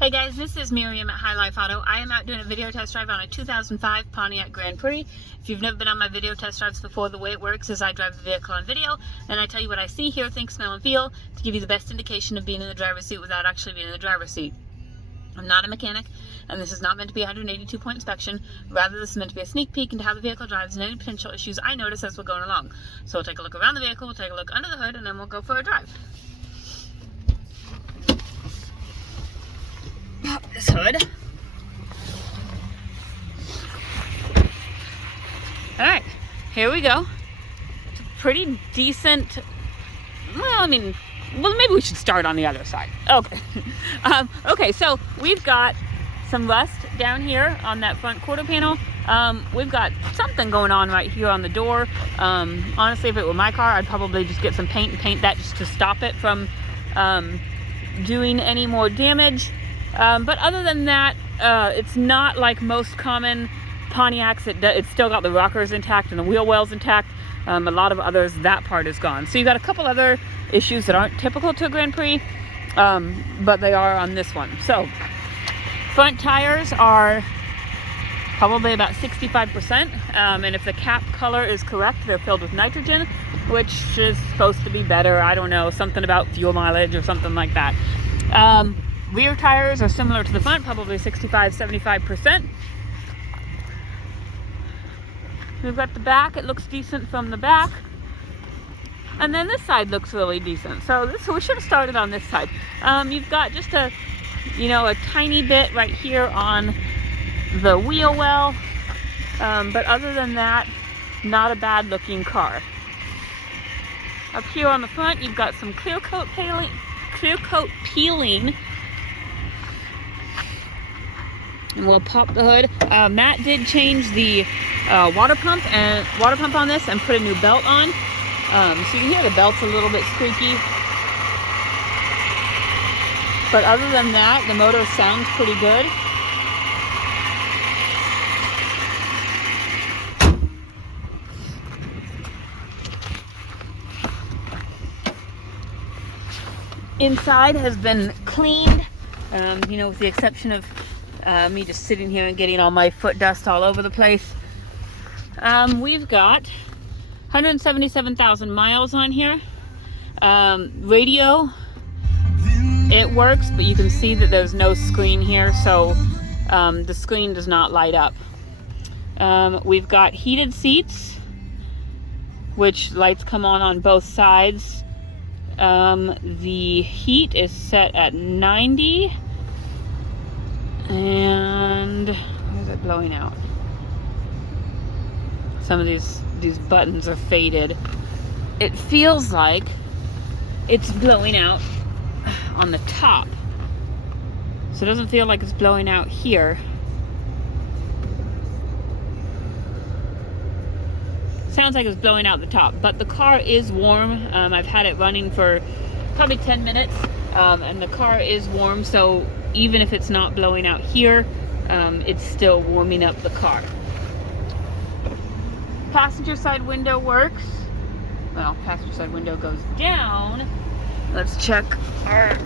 Hey guys, this is Miriam at High Life Auto. I am out doing a video test drive on a 2005 Pontiac Grand Prix. If you've never been on my video test drives before, the way it works is I drive the vehicle on video and I tell you what I see, hear, think, smell, and feel to give you the best indication of being in the driver's seat without actually being in the driver's seat. I'm not a mechanic, and this is not meant to be a 182-point inspection. Rather, this is meant to be a sneak peek into how the vehicle drives and any potential issues I notice as we're going along. So we'll take a look around the vehicle, we'll take a look under the hood, and then we'll go for a drive. Pop this hood. Alright, here we go. It's a pretty decent, well, maybe we should start on the other side. Okay. Okay, so we've got some rust down here on that front quarter panel. We've got something going on right here on the door. Honestly, if it were my car, I'd probably just get some paint and paint that just to stop it from doing any more damage. But other than that, it's not like most common Pontiacs. It's still got the rockers intact and the wheel wells intact. A lot of others, that part is gone. So you've got a couple other issues that aren't typical to a Grand Prix, but they are on this one. So front tires are probably about 65%, and if the cap color is correct, they're filled with nitrogen, which is supposed to be better. I don't know, something about fuel mileage or something like that. Rear tires are similar to the front, probably 65-75%. We've got the back, it looks decent from the back. And then this side looks really decent. So we should have started on this side. You've got just a tiny bit right here on the wheel well. But other than that, not a bad looking car. Up here on the front, you've got some clear coat peeling. And we'll pop the hood. Matt did change the water pump on this and put a new belt on. So you can hear the belt's a little bit squeaky. But other than that, the motor sounds pretty good. Inside has been cleaned, with the exception of me just sitting here and getting all my foot dust all over the place. We've got 177,000 miles on here. Radio, it works, but you can see that there's no screen here, so the screen does not light up. We've got heated seats, which lights come on both sides. The heat is set at 90. And where's it blowing out? Some of these buttons are faded. It feels like it's blowing out on the top. So it doesn't feel like it's blowing out here. Sounds like it's blowing out the top, but the car is warm. I've had it running for probably 10 minutes, and the car is warm, so even if it's not blowing out here, it's still warming up the car. Passenger side window works. Well, passenger side window goes down. Let's check our,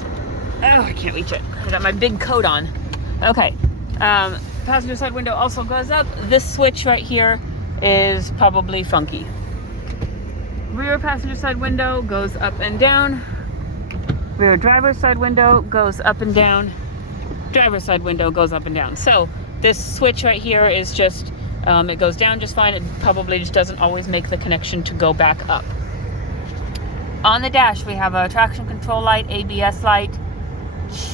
I can't reach it. I got my big coat on. Okay, passenger side window also goes up. This switch right here is probably funky. Rear passenger side window goes up and down. Rear driver's side window goes up and down. Driver's side window goes up and down. So this switch right here is just, it goes down just fine. It probably just doesn't always make the connection to go back up. On the dash, we have a traction control light, ABS light,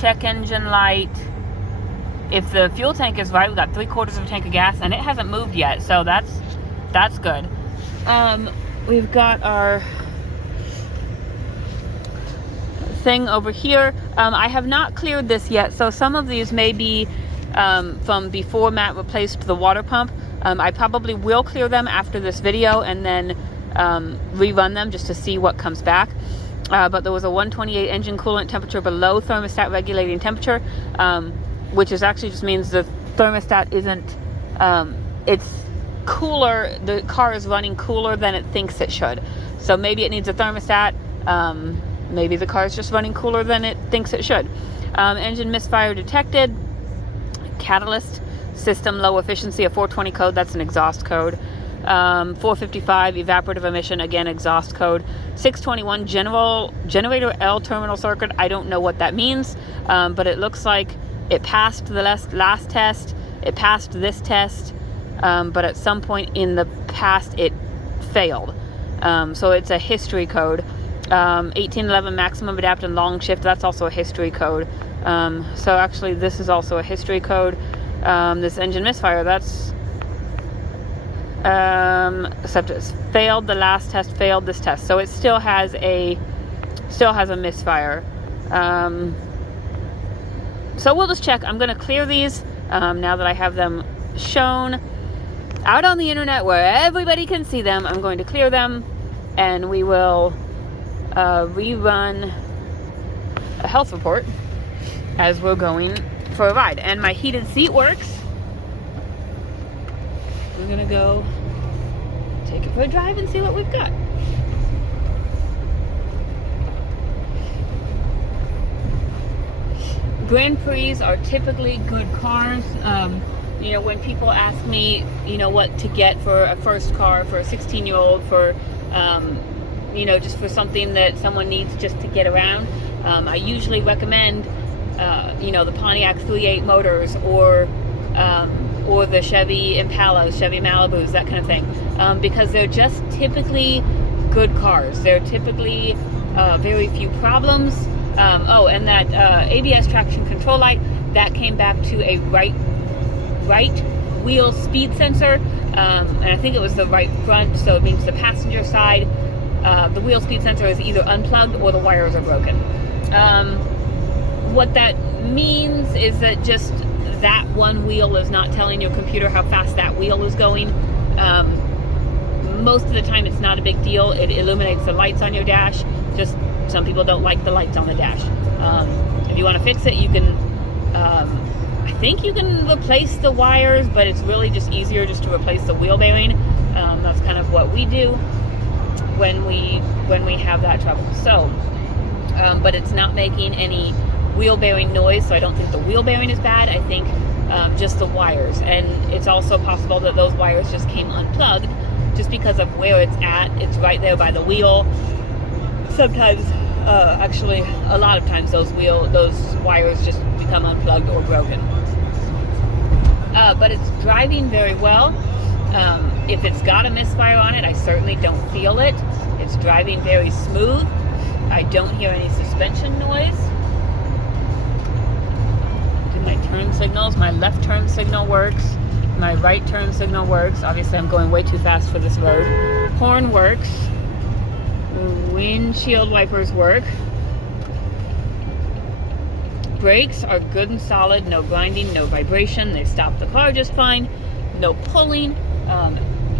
check engine light. If the fuel tank is right, we've got 3/4 of a tank of gas, and it hasn't moved yet, so that's good. We've got our thing over here. I have not cleared this yet, so some of these may be from before Matt replaced the water pump. I probably will clear them after this video and then rerun them just to see what comes back. But there was a 128 engine coolant temperature below thermostat regulating temperature, which is actually just means the thermostat isn't, it's cooler, the car is running cooler than it thinks it should. So maybe it needs a thermostat, maybe the car is just running cooler than it thinks it should. Engine misfire detected. Catalyst system low efficiency, a 420 code, that's an exhaust code. 455 evaporative emission, again exhaust code. 621 generator L terminal circuit, I don't know what that means, but it looks like it passed the last test, it passed this test, but at some point in the past it failed. So it's a history code. 1811 maximum adapt and long shift, that's also a history code. So actually this is also a history code. This engine misfire, that's except it's failed the last test, failed this test, so it still has a misfire. So we'll just check. I'm going to clear these now that I have them shown out on the internet where everybody can see them. I'm going to clear them, and we will rerun a health report as we're going for a ride. And my heated seat works. We're gonna go take it for a drive and see what we've got. Grand Prix are typically good cars. You know, when people ask me, you know, what to get for a first car for a 16-year-old, for you know, just for something that someone needs just to get around, I usually recommend you know, the Pontiac 3.8 motors, or the Chevy Impalas, Chevy Malibus, that kind of thing, because they're just typically good cars. They're typically very few problems. Oh, and that ABS traction control light, that came back to a right wheel speed sensor, and I think it was the right front, so it means the passenger side, the wheel speed sensor is either unplugged or the wires are broken. What that means is that just that one wheel is not telling your computer how fast that wheel is going. Most of the time it's not a big deal. It illuminates the lights on your dash. Just some people don't like the lights on the dash. If you want to fix it, you can, I think you can replace the wires, but it's really just easier just to replace the wheel bearing. That's kind of what we do when we have that trouble. So, but it's not making any wheel bearing noise, so I don't think the wheel bearing is bad. I think just the wires, and it's also possible that those wires just came unplugged just because of where it's at. It's right there by the wheel. Sometimes, actually a lot of times, those wires just become unplugged or broken. But it's driving very well. If it's got a misfire on it, I certainly don't feel it. It's driving very smooth. I don't hear any suspension noise. My turn signals, my left turn signal works, my right turn signal works. Obviously I'm going way too fast for this road. Horn works, windshield wipers work, brakes are good and solid, no grinding, no vibration, they stop the car just fine, no pulling.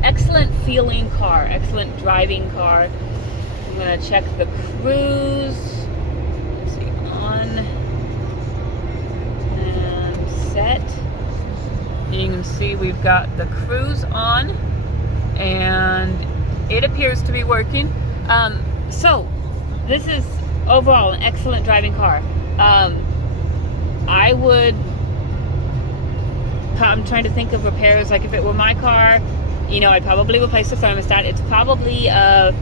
Excellent feeling car, excellent driving car. I'm going to check the cruise. Let's see, on set. You can see we've got the cruise on, and it appears to be working. So this is overall an excellent driving car. I'm trying to think of repairs. Like if it were my car, you know, I'd probably replace the thermostat. It's probably a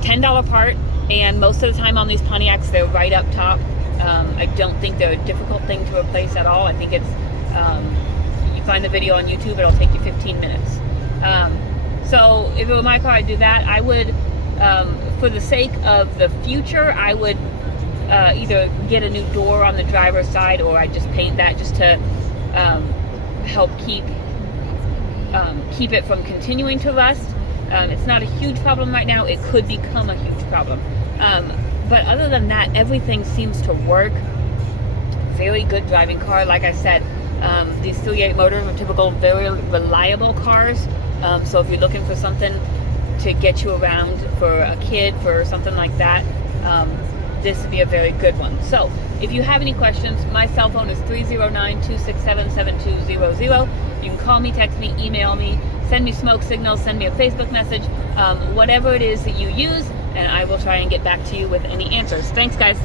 $10 part, and most of the time on these Pontiacs they're right up top. I don't think they're a difficult thing to replace at all. I think it's, you find the video on YouTube, it'll take you 15 minutes. So if it were my car, I'd do that. I would, for the sake of the future, I would either get a new door on the driver's side, or I'd just paint that just to help keep it from continuing to rust. It's not a huge problem right now. It could become a huge problem. But other than that, everything seems to work. Very good driving car. Like I said, these 3.8 motors are typical, very reliable cars. So if you're looking for something to get you around for a kid, for something like that, this would be a very good one. So if you have any questions, my cell phone is 309-267-7200. You can call me, text me, email me, send me smoke signals, send me a Facebook message, whatever it is that you use, and I will try and get back to you with any answers. Thanks, guys.